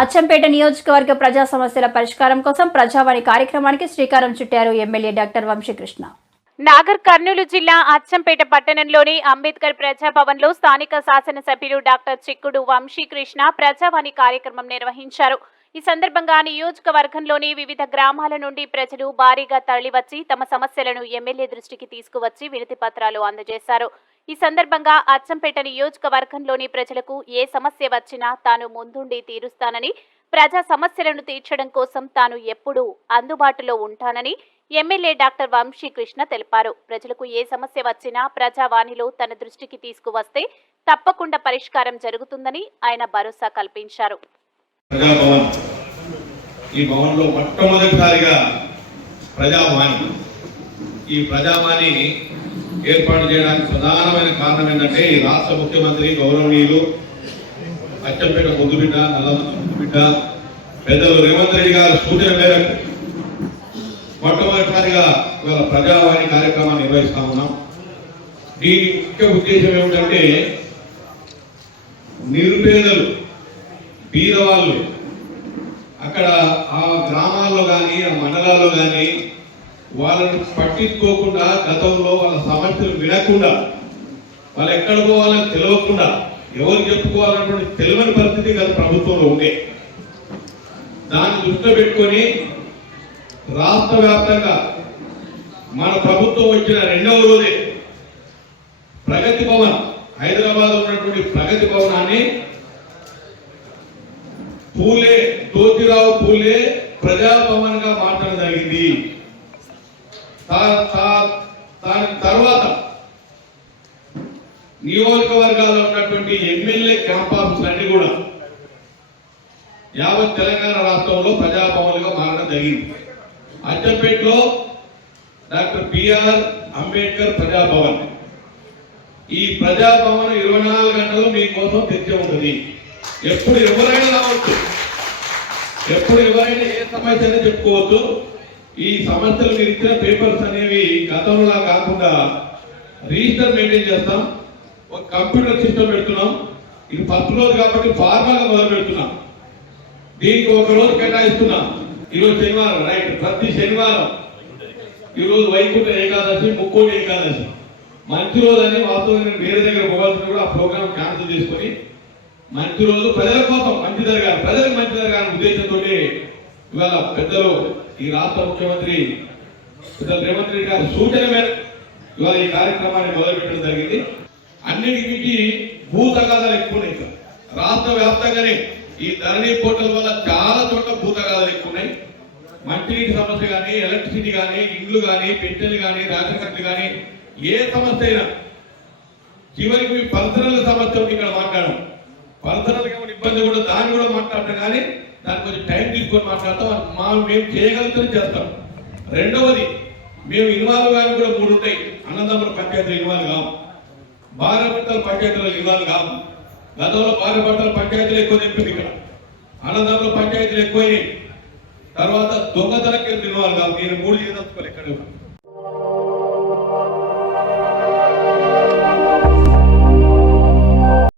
అచ్చంపేట నియోజకవర్గ ప్రజా సమస్యల పరిష్కారం కోసం ప్రజావాణి కార్యక్రమానికి శ్రీకారం చుట్టారు ఎమ్మెల్యే డాక్టర్ వంశీకృష్ణ. నాగర్ కర్నూలు జిల్లా అచ్చంపేట పట్టణంలోని అంబేద్కర్ ప్రజాభవన్లో స్థానిక శాసనసభ్యులు డాక్టర్ చిక్కుడు వంశీకృష్ణ ప్రజావాణి కార్యక్రమం నిర్వహించారు. ఈ సందర్భంగా నియోజకవర్గంలోని వివిధ గ్రామాల నుండి ప్రజలు భారీగా తరలివచ్చి తమ సమస్యలను ఎమ్మెల్యే దృష్టికి తీసుకువచ్చి వినతి పత్రాలు అందజేశారు. ఈ సందర్భంగా అచ్చంపేట నియోజకవర్గంలోని ప్రజలకు ఏ సమస్య వచ్చినా తాను ముందుండి తీరుస్తానని, ప్రజా సమస్యలను తీర్చడం కోసం తాను ఎప్పుడూ అందుబాటులో ఉంటానని ఎమ్మెల్యే డాక్టర్ వంశీకృష్ణ తెలిపారు. ప్రజలకు ఏ సమస్య వచ్చినా ప్రజావాణిలో తన దృష్టికి తీసుకువస్తే తప్పకుండా పరిష్కారం జరుగుతుందని ఆయన భరోసా కల్పించారు. ఈ భవన్లో మొట్టమొదటిసారిగా ప్రజావాణి ఈ ప్రజావాణి ఏర్పాటు చేయడానికి ప్రధానమైన కారణం ఏంటంటే ఈ రాష్ట్ర ముఖ్యమంత్రి గౌరవనీయులు అచ్చంపేట ముద్దుబిడ్డ నల్లమల్ల ముద్దుబిడ్డ పెద్దలు రేవంత్ రెడ్డి గారి సూచన మేరకు మొట్టమొదటిసారిగా ఇవాళ ప్రజావాణి కార్యక్రమాన్ని నిర్వహిస్తా ఉన్నాం. దీని ముఖ్య ఉద్దేశం ఏమిటంటే నిరుపేదలు పేదవాళ్ళు అక్కడ ఆ గ్రామాల్లో కానీ ఆ మండలాల్లో కానీ వాళ్ళని పట్టించుకోకుండా గతంలో వాళ్ళ సమస్యలు వినకుండా వాళ్ళు ఎక్కడ పోవాలని తెలియకుండా ఎవరు చెప్పుకోవాలన్నటువంటి తెలియని పరిస్థితి గత ప్రభుత్వంలో ఉండే. దాన్ని దృష్టిలో పెట్టుకొని రాష్ట్ర వ్యాప్తంగా మన ప్రభుత్వం వచ్చిన రెండవ రోజే ప్రగతి భవన్ హైదరాబాద్ ఉన్నటువంటి ప్రగతి భవనాన్ని జ్యోతిరావు పూలే ప్రజాభవన్ గా మార్చడం జరిగింది. దాని తర్వాత నియోజకవర్గాల్లో ఉన్నటువంటి ఎమ్మెల్యే క్యాంప్ ఆఫీసులు అన్ని కూడా యావత్ తెలంగాణ రాష్ట్రంలో ప్రజాభవన్ గా మారడం జరిగింది. అచ్చంపేటలో డాక్టర్ బిఆర్ అంబేద్కర్ ప్రజాభవన్, ఈ ప్రజాభవన్ 24 గంటలు మీకోసం తెచ్చే ఉంటుంది. ఎప్పుడు ఎవరైనా రావచ్చు, ఎప్పుడు ఎవరైనా ఏ సమస్య అయినా చెప్పుకోవచ్చు. ఈ సమస్యలు మీరు ఇచ్చిన పేపర్స్ అనేవి గతంలో కాకుండా రిజిస్టర్ మెయింటైన్ చేస్తాం. ఒక కంప్యూటర్ సిస్టమ్ పెడుతున్నాం. ఇది ఫస్ట్ రోజు కాబట్టి ఫార్మల్గా మొదలు పెడుతున్నాం. దీనికి ఒక రోజు కేటాయిస్తున్నాం. ఈరోజు శనివారం, రైట్, ప్రతి శనివారం ఈరోజు వైకుంఠ ఏకాదశి, ముక్కోటి ఏకాదశి మంచి రోజు అని వాస్తవంగా వేరే దగ్గర పోవాల్సిన కూడా ఆ ప్రోగ్రామ్ క్యాన్సిల్ చేసుకొని మంచి రోజు ప్రజల కోసం మంచి జరగాలి, ప్రజలకు మంచి జరగాలని ఉద్దేశంతో ఇవాళ పెద్దలు ఈ రాష్ట్ర ముఖ్యమంత్రి పెద్దలు రేవంత్ రెడ్డి గారి సూచన మేరకు ఇవాళ ఈ కార్యక్రమాన్ని మొదలుపెట్టడం జరిగింది. అన్నిటికీ భూ తగాదాలు ఎక్కువ ఉన్నాయి. రాష్ట్ర వ్యాప్తంగానే ఈ ధరణి పోర్టల్ వల్ల చాలా చోట్ల భూ తగాదాలు ఎక్కువ ఉన్నాయి. మంచినీటి సమస్య కానీ, ఎలక్ట్రిసిటీ కానీ, ఇండ్లు కానీ, పెన్షన్లు కానీ, రేషన్ కార్డులు కానీ, ఏ సమస్య అయినా చివరికి పర్సనల్ సమస్య ఇక్కడ మాట్లాడడం, పర్సనల్ గా ఇబ్బంది కూడా దాన్ని కూడా మాట్లాడటం, కానీ దానికి కొంచెం టైం తీసుకొని మాట్లాడతాం. మేము చేయగలుగుతాం, చేస్తాం. రెండవది, మేము ఇన్వాల్వ్ కానీ కూడా 3 ఉంటాయి. అన్నదమ్ముల పంచాయతీలు ఇన్వాల్వ్ కావు, భార్యాభర్తల పంచాయతీలు ఇన్వాల్వ్ కావు. గతంలో భార్యాభర్తల పంచాయతీలు ఎక్కువ తెప్పింది, ఇక్కడ అన్నదమ్ముల పంచాయతీలు ఎక్కువైనాయి. తర్వాత దొంగతనం ఇన్వాల్వ్ కావు. నేను 3 చేయదలుచుకోవాలి ఎక్కడ